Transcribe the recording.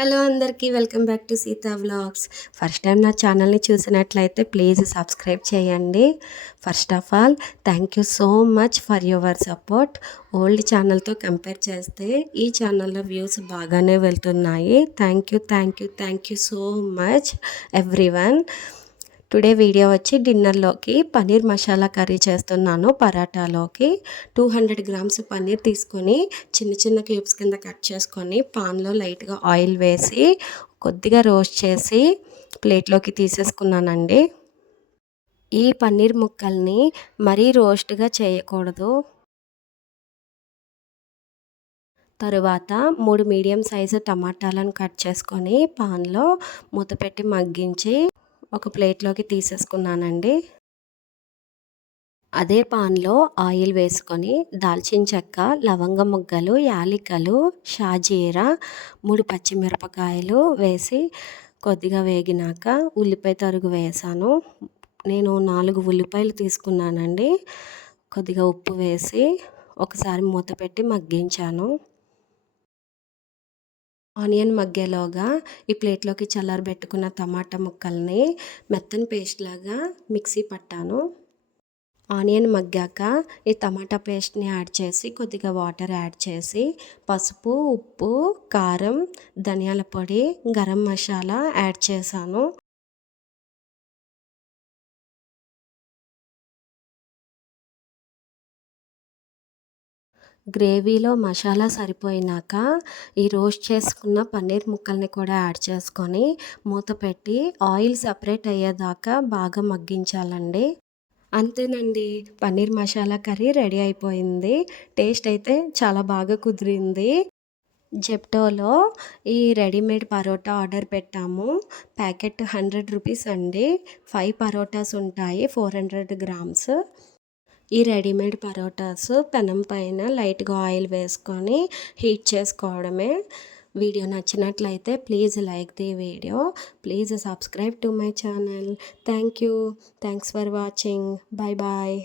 Hello అందరికీ welcome back to Sita vlogs. First time నా ఛానల్ని చూసినట్లయితే ప్లీజ్ సబ్స్క్రైబ్ చేయండి. First of all thank you so much for your support old ఛానల్తో compare చేస్తే ఈ ఛానల్లో వ్యూస్ బాగానే వెళ్తున్నాయి. Thank you thank you thank you so much every today video వచ్చి డిన్నర్లోకి పన్నీర్ మసాలా కర్రీ చేస్తున్నాను పరాటాలోకి. టూ హండ్రెడ్ గ్రామ్స్ పన్నీర్ తీసుకొని చిన్న చిన్న క్యూబ్స్ కింద కట్ చేసుకొని పాన్లో లైట్గా ఆయిల్ వేసి కొద్దిగా రోస్ట్ చేసి ప్లేట్లోకి తీసేసుకున్నానండి. ఈ పన్నీర్ ముక్కల్ని మరీ రోస్ట్గా చేయకూడదు. తరువాత మూడు మీడియం సైజు టమాటాలను కట్ చేసుకొని పాన్లో మూత పెట్టి మగ్గించి ఒక ప్లేట్లోకి తీసేసుకున్నానండి. అదే పాన్లో ఆయిల్ వేసుకొని దాల్చిన చెక్క లవంగ ముగ్గలు యాలికలు షాజీరా మూడు పచ్చిమిరపకాయలు వేసి కొద్దిగా వేగినాక ఉల్లిపాయ తరుగు వేసాను. నేను నాలుగు ఉల్లిపాయలు తీసుకున్నానండి. కొద్దిగా ఉప్పు వేసి ఒకసారి మూత పెట్టి మగ్గించాను. ఆనియన్ మగ్గేలోగా ఈ ప్లేట్లోకి చల్లారబెట్టుకున్న టమాటా ముక్కల్ని మెత్తని పేస్ట్ లాగా మిక్సీ పట్టాను. ఆనియన్ మగ్గాక ఈ టమాటా పేస్ట్ని యాడ్ చేసి కొద్దిగా వాటర్ యాడ్ చేసి పసుపు ఉప్పు కారం ధనియాల పొడి గరం మసాలా యాడ్ చేశాను. గ్రేవీలో మసాలా సరిపోయినాక ఈ రోస్ట్ చేసుకున్న పన్నీర్ ముక్కల్ని కూడా యాడ్ చేసుకొని మూత పెట్టి ఆయిల్ సపరేట్ అయ్యేదాకా బాగా మగ్గించాలండి. అంతేనండి పన్నీర్ మసాలా కర్రీ రెడీ అయిపోయింది. టేస్ట్ అయితే చాలా బాగా కుదిరింది. జెప్టోలో ఈ రెడీమేడ్ పరోటా ఆర్డర్ పెట్టాము. ప్యాకెట్ హండ్రెడ్ రూపీస్ అండి. ఫైవ్ పరోటాస్ ఉంటాయి ఫోర్ హండ్రెడ్ గ్రామ్స్. ఈ రెడీమేడ్ పరోటాస్ పెనం పైన లైట్గా ఆయిల్ వేసుకొని హీట్ చేసుకోవడమే. వీడియో నచ్చినట్లయితే please like the video. Please subscribe to my channel. Thank you thanks for watching. Bye bye.